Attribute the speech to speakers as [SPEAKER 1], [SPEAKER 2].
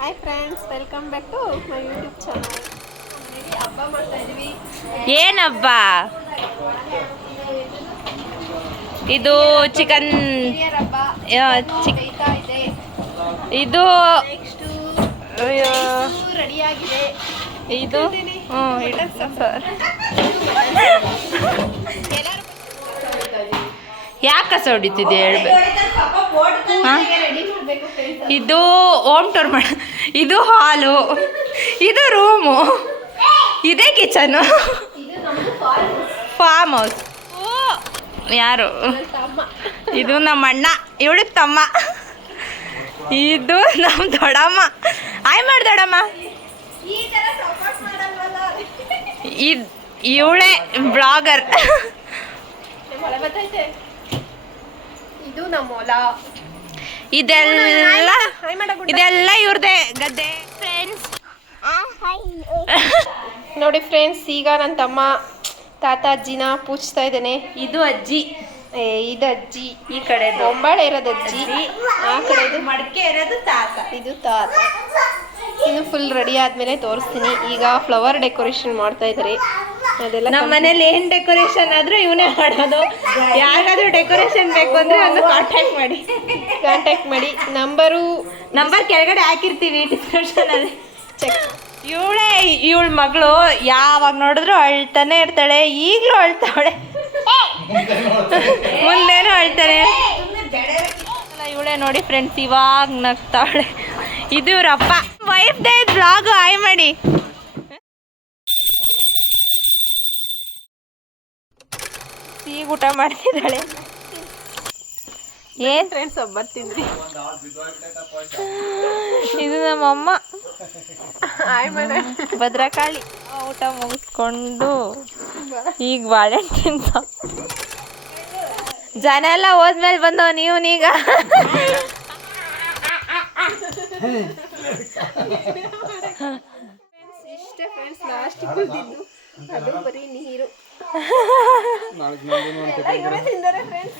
[SPEAKER 1] Hi friends welcome back to my YouTube channel ಹಬ್ಬ ಮಾಡ್ತಾ ಇದೀವಿ.
[SPEAKER 2] ಏನಬ್ಬ? ಇದು ಚಿಕನ್
[SPEAKER 1] ಹಬ್ಬ.
[SPEAKER 2] ಚಿಕ್
[SPEAKER 1] ಕೈತಾ ಇದೆ.
[SPEAKER 2] ಇದು
[SPEAKER 1] ನೆಕ್ಸ್ಟ್
[SPEAKER 2] ಅಯ್ಯೋ,
[SPEAKER 1] ರೆಡಿ ಆಗಿದೆ.
[SPEAKER 2] ಇದು ಹ್ಞೂ ಇಡ ಸರ್ ಯಾಕೆ ಕಸ ಹೊಡಿತಿದ್ದೆ ಹೇಳ್ಬೇಕು ಹಾ?
[SPEAKER 1] ರೆಡಿ ಮಾಡಬೇಕು ಫ್ರೆಂಡ್ಸ್
[SPEAKER 2] ಇದು ಓಮ್ ಟೂರ್ ಮಾಡ, ಇದು ಹಾಲು, ಇದು ರೂಮು, ಇದೇ ಕಿಚನು.
[SPEAKER 1] ಫಾರ್ಮ್
[SPEAKER 2] ಹೌಸ್ ಯಾರು? ಇದು ನಮ್ಮ ಅಣ್ಣ, ಇವಳು ತಮ್ಮ. ಇದು ನಮ್ಮ ದೊಡಮ್ಮ ಆಯ್ ಮಾಡಿ
[SPEAKER 1] ದೊಡಮ್ಮ
[SPEAKER 2] ಇದು, ಇವಳೇ ಬ್ಲಾಗರ್
[SPEAKER 1] ಇದು ನಮ್ಮ ಹೊಲ.
[SPEAKER 2] ಇದೆಲ್ಲ ಇದೆಲ್ಲ ಇವ್ರದೇ ಗದ್ದೆ. ಫ್ರೆಂಡ್ಸ್
[SPEAKER 1] ನೋಡಿ ಫ್ರೆಂಡ್ಸ್ ಈಗ ನನ್ನ ತಮ್ಮ ತಾತ ಅಜ್ಜಿನ ಪೂಜಿಸ್ತಾ ಇದ್ದೇನೆ.
[SPEAKER 2] ಇದು ಅಜ್ಜಿ.
[SPEAKER 1] ಏ ಇದು ಅಜ್ಜಿ.
[SPEAKER 2] ಈ ಕಡೆ
[SPEAKER 1] ಬೊಂಬಾಳೆ ಇರೋದು ಅಜ್ಜಿ. ಆ ಕಡೆ ಇದು
[SPEAKER 2] ಮಡಕೆ ಇರೋದು ತಾತ.
[SPEAKER 1] ಇದು ತಾತ. ಇನ್ನು ಫುಲ್ ರೆಡಿ ಆದ್ಮೇಲೆ ತೋರಿಸ್ತೀನಿ. ಈಗ ಫ್ಲವರ್ ಡೆಕೋರೇಷನ್ ಮಾಡ್ತಾ ಇದ್ದಾರೆ.
[SPEAKER 2] ನಮ್ಮ ಮನೇಲಿ ಏನ್ ಡೆಕೋರೇಷನ್ ಆದ್ರೂ ಇವನೇ ಮಾಡೋದು. ಯಾರಿಗಾದ್ರೂ ಡೆಕೋರೇಷನ್ ಬೇಕು ಅಂದ್ರೆ ಒಂದು ಕಾಂಟ್ಯಾಕ್ಟ್ ಮಾಡಿ.
[SPEAKER 1] ಕಾಂಟ್ಯಾಕ್ಟ್ ಮಾಡಿ. ನಂಬರು
[SPEAKER 2] ನಂಬರ್ ಕೆಳಗಡೆ ಹಾಕಿರ್ತೀವಿ ಡಿಸ್ಕ್ರಿಪ್ಷನ್ ಅಲ್ಲಿ.
[SPEAKER 1] ಚೆಕ್
[SPEAKER 2] ಇವಳೇ ಇವಳ ಮಗಳು ಯಾವಾಗ ನೋಡಿದ್ರು ಅಳ್ತಾನೆ ಇರ್ತಾಳೆ ಈಗಲೂ ಅಳ್ತಾಳೆ ಮುಂದೇನು ಅಳ್ತಾನೆ. ಇವಳೆ ನೋಡಿ ಫ್ರೆಂಡ್ಸ್ ಇವಾಗ ನಗ್ತಾಳೆ ಇದು ಇವ್ರಪ್ಪ ವೈಫ್ ಡೇ ಬ್ಲಾಗ್ ಆಯ್ ಮಾಡಿ. ಈಗ ಊಟ ಮಾಡ್ತಿದ್ದಾಳೆ ಏನ್
[SPEAKER 1] ಫ್ರೆಂಡ್ಸ್ ಒಬ್ಬರು ತಿಂದ್ರಿ
[SPEAKER 2] ಇದು ನಮ್ಮಮ್ಮ. ಭದ್ರಕಾಳಿ. ಊಟ ಮುಗಿಸ್ಕೊಂಡು ಈಗ ವಾಲೆಂಟೈನ್ ತಿಂತ ಜನ ಎಲ್ಲ ಹೋದ್ಮೇಲೆ ಬಂದವ ನೀವು ನೀಗ.
[SPEAKER 1] ಇಷ್ಟೇ ಫ್ರೆಂಡ್ಸ್ ಲಾಸ್ಟ್ ಅದು ಬರೀ ನೀರು. ಇವರೇ ತಿಂದರೆ ಫ್ರೆಂಡ್ಸ್